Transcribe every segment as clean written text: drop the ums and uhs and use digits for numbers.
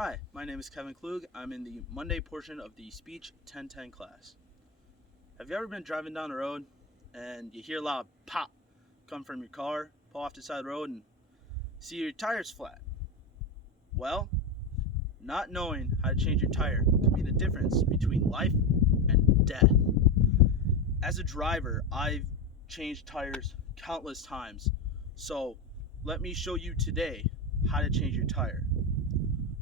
Hi, my name is Kevin Klug. I'm in the Monday portion of the Speech 1010 class. Have you ever been driving down the road and you hear a loud pop come from your car, pull off the side of the road and see your tire's flat? Well, not knowing how to change your tire can be the difference between life and death. As a driver, I've changed tires countless times, so let me show you today how to change your tire.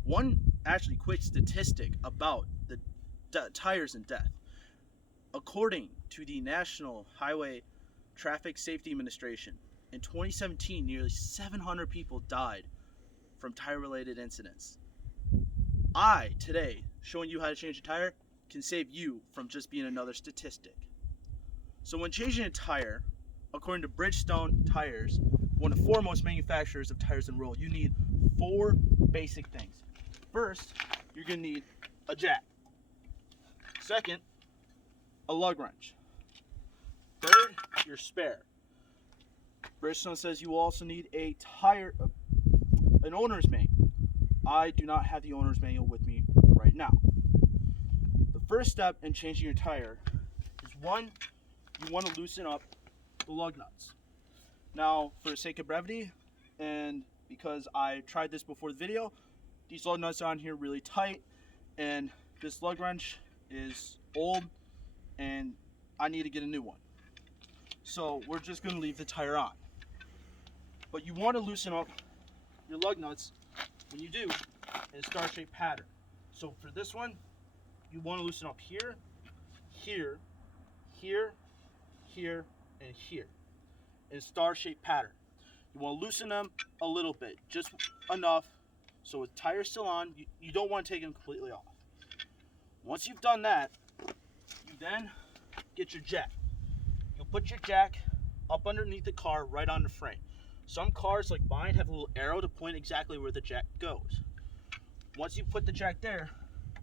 One actually quick statistic about the tires and death. According to the National Highway Traffic Safety Administration, in 2017, nearly 700 people died from tire-related incidents. I, today, showing you how to change a tire, can save you from just being another statistic. So when changing a tire, according to Bridgestone Tires, one of the foremost manufacturers of tires in the world, you need 4 basic things. First, you're going to need a jack. Second, a lug wrench. Third, your spare. Bridgestone says you also need an owner's manual. I do not have the owner's manual with me right now. The first step in changing your tire is one, you want to loosen up the lug nuts. Now, for the sake of brevity, and because I tried this before the video, these lug nuts on here really tight, and this lug wrench is old, and I need to get a new one. So we're just going to leave the tire on. But you want to loosen up your lug nuts when you do in a star-shaped pattern. So for this one, you want to loosen up here, here, here, here, and here in a star-shaped pattern. You want to loosen them a little bit, just enough so with the tire still on, you don't want to take them completely off. Once you've done that, you then get your jack. You'll put your jack up underneath the car right on the frame. Some cars like mine have a little arrow to point exactly where the jack goes. Once you put the jack there,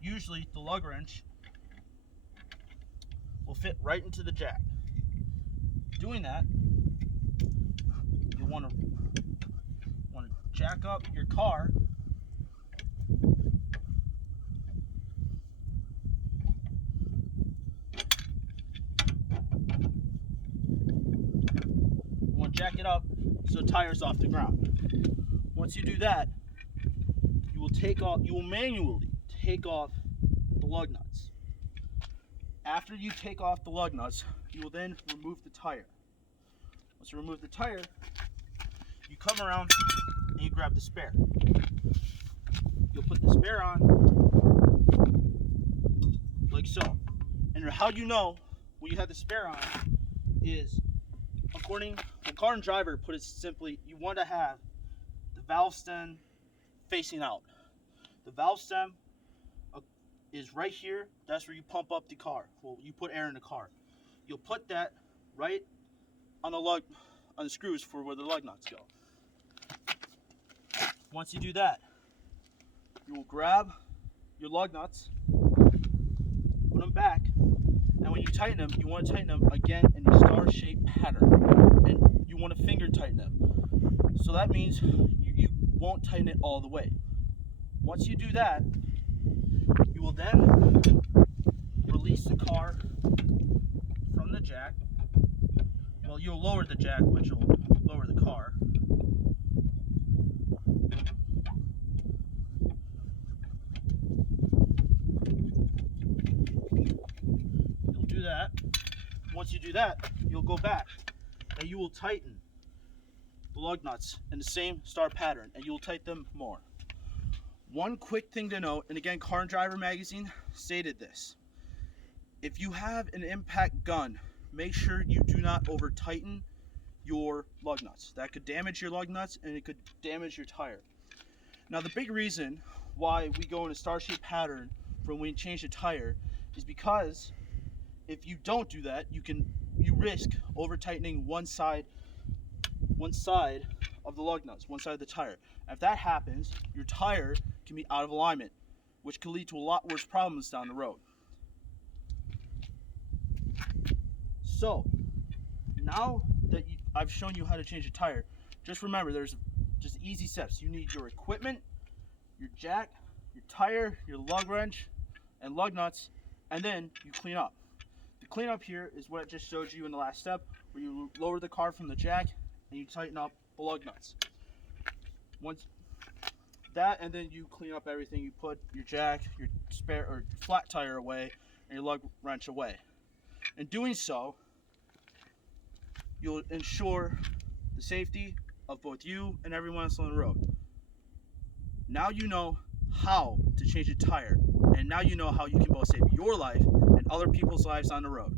usually the lug wrench will fit right into the jack. Doing that, you want to jack up your car jack it up so the tire's off the ground. Once you do that, you will manually take off the lug nuts. After you take off the lug nuts, you will then remove the tire. Once you remove the tire, you come around and you grab the spare. You'll put the spare on like so. And how you know when you have the spare on is, according to Car and Driver, put it simply, you want to have the valve stem facing out. The valve stem is right here. That's where you pump up the car. Well, you put air in the car. You'll put that right on the screws for where the lug nuts go. Once you do that, you will grab your lug nuts, put them back, and when you tighten them, you want to tighten them again in a star-shaped pattern, and you want to finger tighten them. So that means you won't tighten it all the way. Once you do that, you will then release the car from the jack. Well, you'll lower the jack, which will lower the car. You'll do that. Once you do that, you'll go back and you will tighten the lug nuts in the same star pattern, and you will tighten them more. One quick thing to note, and again, Car and Driver magazine stated this: if you have an impact gun, make sure you do not over tighten your lug nuts. That could damage your lug nuts and it could damage your tire. Now, the big reason why we go in a star-shaped pattern for when we change the tire is because if you don't do that, you risk over tightening one side of the lug nuts, one side of the tire. If that happens, your tire can be out of alignment, which can lead to a lot worse problems down the road. So, now that I've shown you how to change a tire, just remember there's just easy steps. You need your equipment, your jack, your tire, your lug wrench, and lug nuts, and then you clean up. The cleanup here is what I just showed you in the last step, where you lower the car from the jack and you tighten up the lug nuts. Once that, and then you clean up everything. You put your jack, your spare or flat tire away, and your lug wrench away. In doing so, you'll ensure the safety of both you and everyone else on the road. Now you know how to change a tire, and now you know how you can both save your life and other people's lives on the road.